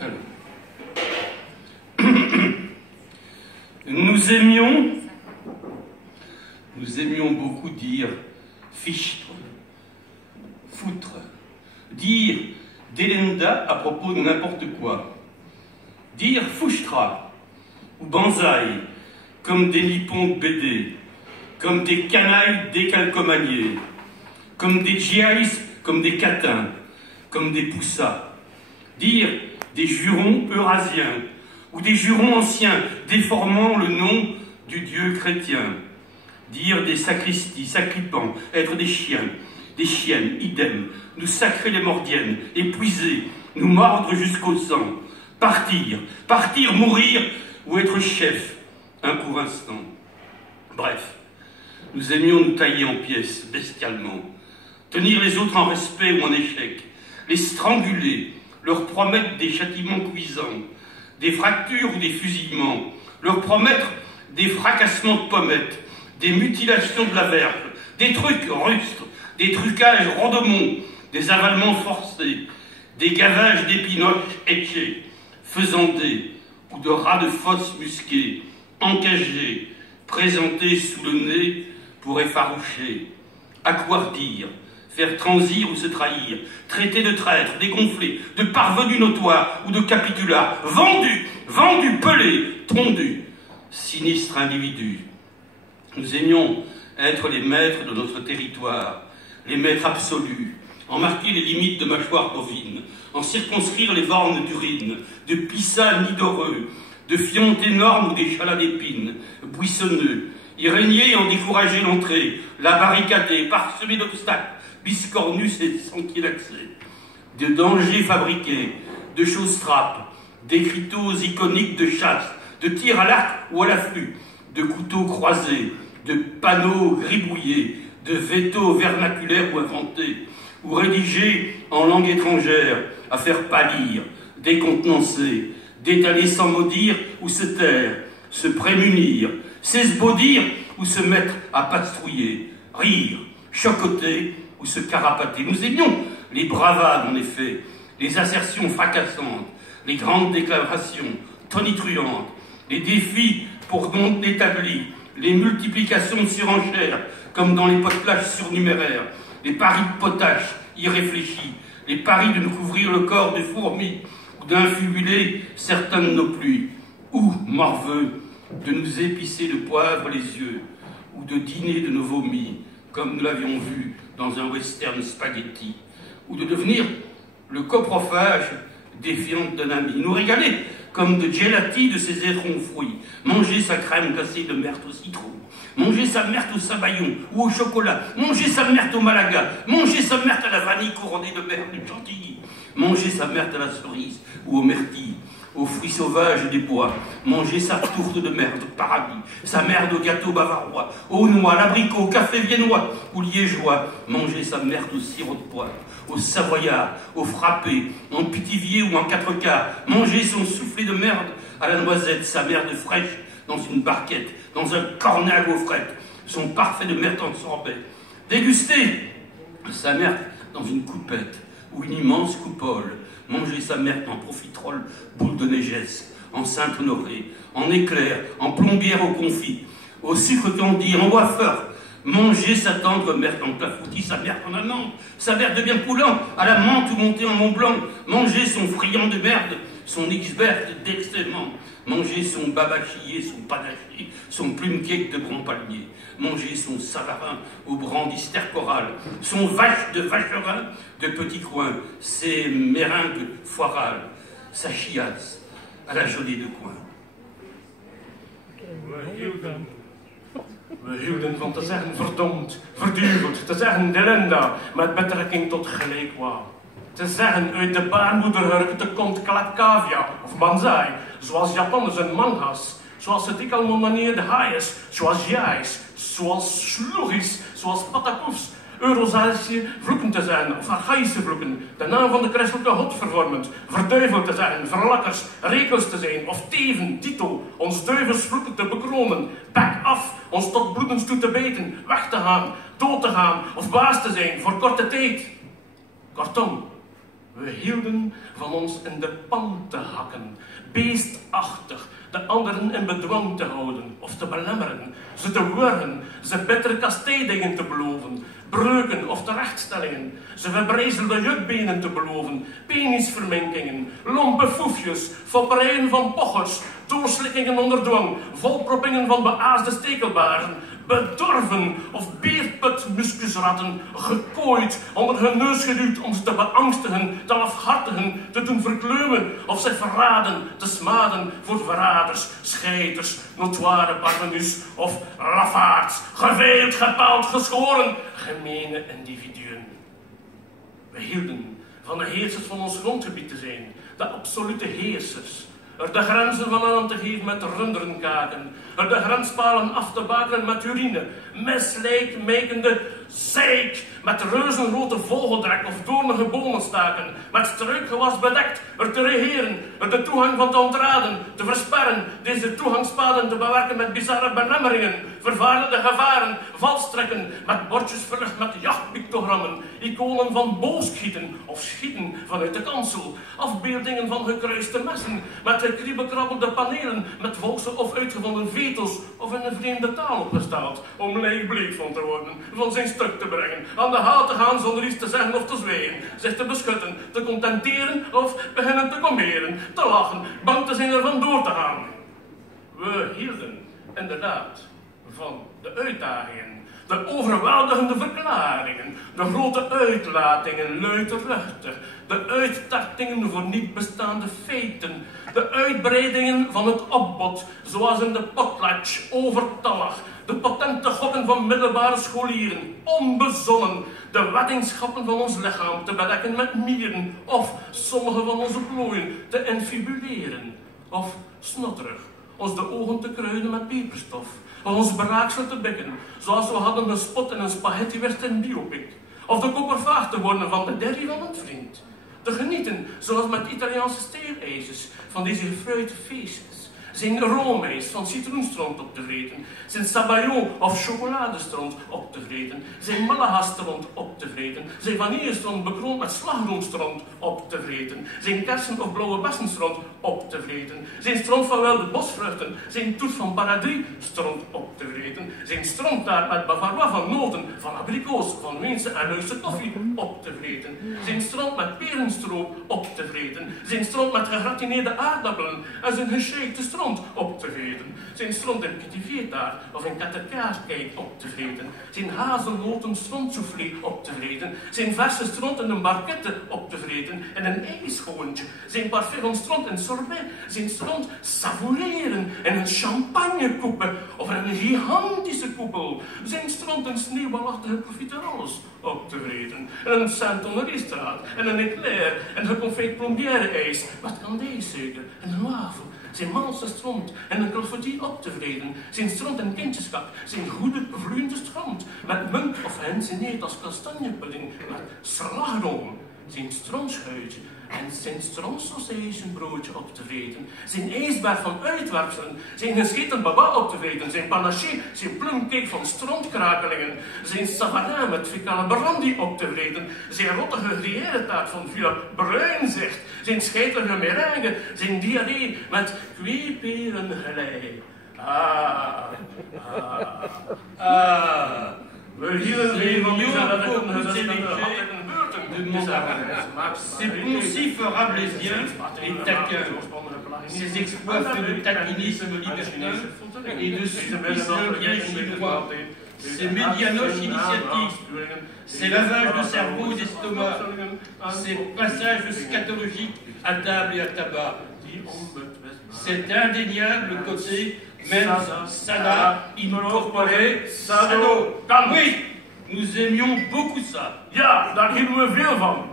Alors. Nous aimions beaucoup dire fichtre, foutre, dire Delenda à propos de n'importe quoi, dire fouchtra ou banzai comme des nippons de BD, comme des canailles décalcomaniés, comme des djihaïs, comme des catins, comme des poussas, dire des jurons eurasiens ou des jurons anciens déformant le nom du Dieu chrétien, dire des sacristies, sacripants, être des chiens, des chiennes, idem, nous sacrer les mordiennes, épuiser, nous mordre jusqu'au sang, partir, mourir ou être chef, un court instant. Bref, nous aimions nous tailler en pièces, bestialement, tenir les autres en respect ou en échec, les stranguler, leur promettre des châtiments cuisants, des fractures ou des fusillements, leur promettre des fracassements de pommettes, des mutilations de la verge, des trucs rustres, des trucages rondomons, des avalements forcés, des gavages d'épinoches échés, faisandés, ou de rats de fosse musqués, encagés, présentés sous le nez pour effaroucher, accouardir, faire transir ou se trahir, traiter de traître, dégonflé, de parvenu notoire ou de capitula, vendu, pelé, tondu, sinistre individu. Nous aimions être les maîtres de notre territoire, les maîtres absolus, en marquer les limites de mâchoire bovine, en circonscrire les bornes d'urine, de pissas nidoreux, de fiontes énormes ou des chalas d'épines, buissonneux, y régner et en décourager l'entrée, la barricader, parsemée d'obstacles, biscornus et sentiers d'accès, de dangers fabriqués, de choses trappes, d'écriteaux iconiques de chasse, de tirs à l'arc ou à l'affût, de couteaux croisés, de panneaux gribouillés, de vétos vernaculaires ou inventés, ou rédigés en langue étrangère, à faire pâlir, décontenancer, d'étaler sans mot dire ou se taire, se prémunir, s'esbaudir ou se mettre à pastrouiller, rire, chocoter ou se carapater. Nous aimions les bravades, en effet, les assertions fracassantes, les grandes déclarations tonitruantes, les défis pour compte établi, les multiplications de surenchères, comme dans les potelages surnuméraires, les paris de potache irréfléchis, les paris de nous couvrir le corps de fourmis, ou d'infubuler certains de nos pluies, ou, morveux, de nous épicer de poivre les yeux, ou de dîner de nos vomis, comme nous l'avions vu dans un western spaghetti, ou de devenir le coprophage défiante d'un ami, nous régaler comme de gelati de ses ailerons fruits, manger sa crème glacée de myrte au citron, manger sa myrte au sabayon ou au chocolat, manger sa myrte au malaga, manger sa myrte à la vanille couronnée de myrte de chantilly, manger sa myrte à la cerise ou aux myrtilles, aux fruits sauvages des bois, manger sa tourte de merde au paradis, sa merde au gâteau bavarois, aux noix, l'abricot, au café viennois ou liégeois, manger sa merde au sirop de poivre, au savoyard, au frappé, en pitivier ou en 4/4, manger son soufflé de merde à la noisette, sa merde fraîche dans une barquette, dans un cornet à gaufrette, son parfait de merde en sorbet, déguster sa merde dans une coupette ou une immense coupole, manger sa merde en profiterole, boule de neigesque, en Sainte-Honorée, en éclair, en plombière au confit, au sucre candi, en wafer, manger sa tendre merde en clafoutis, sa merde en amande, sa merde bien coulant, à la menthe ou montée en Mont Blanc, manger son friand de merde, son X-Bert d'excédement, manger son babachillé, son panaché, son plume cake de grand palmier, manger son savarin au brandy stercoral, son vache de vacherin de petits coins, ses meringues foirales, sa chiasse à la gelée de coin. We hielden van te zeggen verdomd, verduveld, te zeggen Delenda met betrekking tot gelijkwaarde. Te zeggen uit de baarmoederhurk te komt klapkavia of banzai, zoals Japanners en mangas, zoals het ikal manier de haaiers, zoals jais, zoals slurries, zoals patapoefs, Eurozalische vloeken te zeggen, of archaïsche vloeken, de naam van de christelijke god vervormend, verduiveld te zeggen, verlakkers, rekels te zijn, of teven, titel, ons duivelsvloeken te bekronen, bek af, ons tot bloedens toe te bijten, weg te gaan, dood te gaan, of baas te zijn, voor korte tijd. Kortom, we hielden van ons in de pan te hakken, beestachtig, de anderen in bedwang te houden of te belemmeren, ze te wurgen, ze bittere kastijdingen te beloven, breuken of terechtstellingen, ze verbrijzelde jukbenen te beloven, penisverminkingen, lompe foefjes, fopperijen van pochers, doorslikkingen onder dwang, volproppingen van beaasde stekelbaren, bedorven of beerputmuskusratten, gekooid, onder hun neus geduwd om ze te beangstigen, te lafhartigen, te doen verkleumen of zich verraden, te smaden voor verraders, scheiters, notoire parvenus of lafaards, geveeld, gepaald, geschoren, gemene individuen. We hielden van de heersers van ons grondgebied te zijn, de absolute heersers, er de grenzen van aan te geven met runderenkaken, er de grenspalen af te bakenen met urine, meslijk meikende zeik, met reuzengrote vogeldrek of doornige bomenstaken, met struikgewas bedekt, er te regeren, er de toegang van te ontraden, te versperren, deze toegangspaden te bewerken met bizarre belemmeringen, vervaardigde gevaren, valstrekken, met bordjes verlicht met jachtpictogrammen, iconen van boogschieten of schieten vanuit de kansel, afbeeldingen van gekruiste messen, met gekriebelkrabbelde panelen, met volkse of uitgevonden vetels of in een vreemde taal opgesteld, om lijkbleek van te worden, van zijn stuk te brengen, aan de haal te gaan zonder iets te zeggen of te zwijgen, zich te beschutten, te contenteren of beginnen te kommeren, te lachen, bang te zijn ervan door te gaan. We hielden inderdaad van de uitdagingen, de overweldigende verklaringen, de grote uitlatingen luidruchtig, de uittartingen voor niet bestaande feiten, de uitbreidingen van het opbod, zoals in de potlatch overtallig, de patente gokken van middelbare scholieren, onbezonnen, de weddingschappen van ons lichaam te bedekken met mieren, of sommige van onze plooien te infibuleren, of snotterig, ons de ogen te kruiden met peperstof, of ons beraaksel te bikken, zoals we hadden gespot in een spaghetti-western biopic, of de kopervaag te worden van de derry van een vriend, te genieten, zoals met Italiaanse steelijsjes, van deze gefruite feestjes, zijn roomijs van citroenstront op te vreten, zijn sabayon of chocoladestront op te vreten, zijn malaga-stront op te vreten, zijn vanillestront bekroond met slagroomstront op te vreten, zijn kersen of blauwe bessenstront op te vreten, zijn stront van wilde bosvruchten, zijn toet van paradis-stront op te vreten, zijn stronttaart met bavarois van noten, van abrikoos, van Weense en Luikse koffie op te vreten, zijn stront met perenstroop op te vreten, zijn stront met gegratineerde aardappelen en zijn geshakeerde stront op te vreten, zijn stront in pitiviertaart of in katterkaaskijk op te vreten, zijn hazelnoten strontsoufflé op te vreten, zijn verse stront in een barquette op te vreten en een ijsschoontje, zijn parfait van stront in sorbet, zijn stront savoureren in een champagnekoepe of in een gigantische koepel, zijn stront in sneeuwbalachtige profiteroles op te vreten, en een Saint-Honoré-straat en een éclair en geconfeet plombière-ijs met kandijsuiker en een wafel, zijn Malse stront en een clafoutis op te vreten, zijn stront en kindjeskap, zijn goede vloeiende stront, met munt of geïnsineerd als kastanjepudding, met slagroom, zijn strontschuitje en zijn strontsausage-broodje op te vreten, zijn ijsberg van uitwerpselen, zijn gescheten baba op te vreten, zijn panaché, zijn plumcake van strontkrakelingen, zijn savarin met ficale brandy op te vreten, zijn rottige gruyère-taart van Villa Bruinzicht, zijn scheiterige merengue, zijn diarree met kweeperengelei. We hielden van die de mandarin. Ses poncifs rabelaisiens et taquins, ses exploits faits de taquinisme libertin et de supplice bien chinois, ses médianoches initiatiques, ses lavages de cerveau et d'estomac, ses passages scatologiques à table et à tabac, cet indéniable côté, même sana, incorporé, sado. Oui, nous aimions beaucoup ça. Ja, daar hielden we veel van.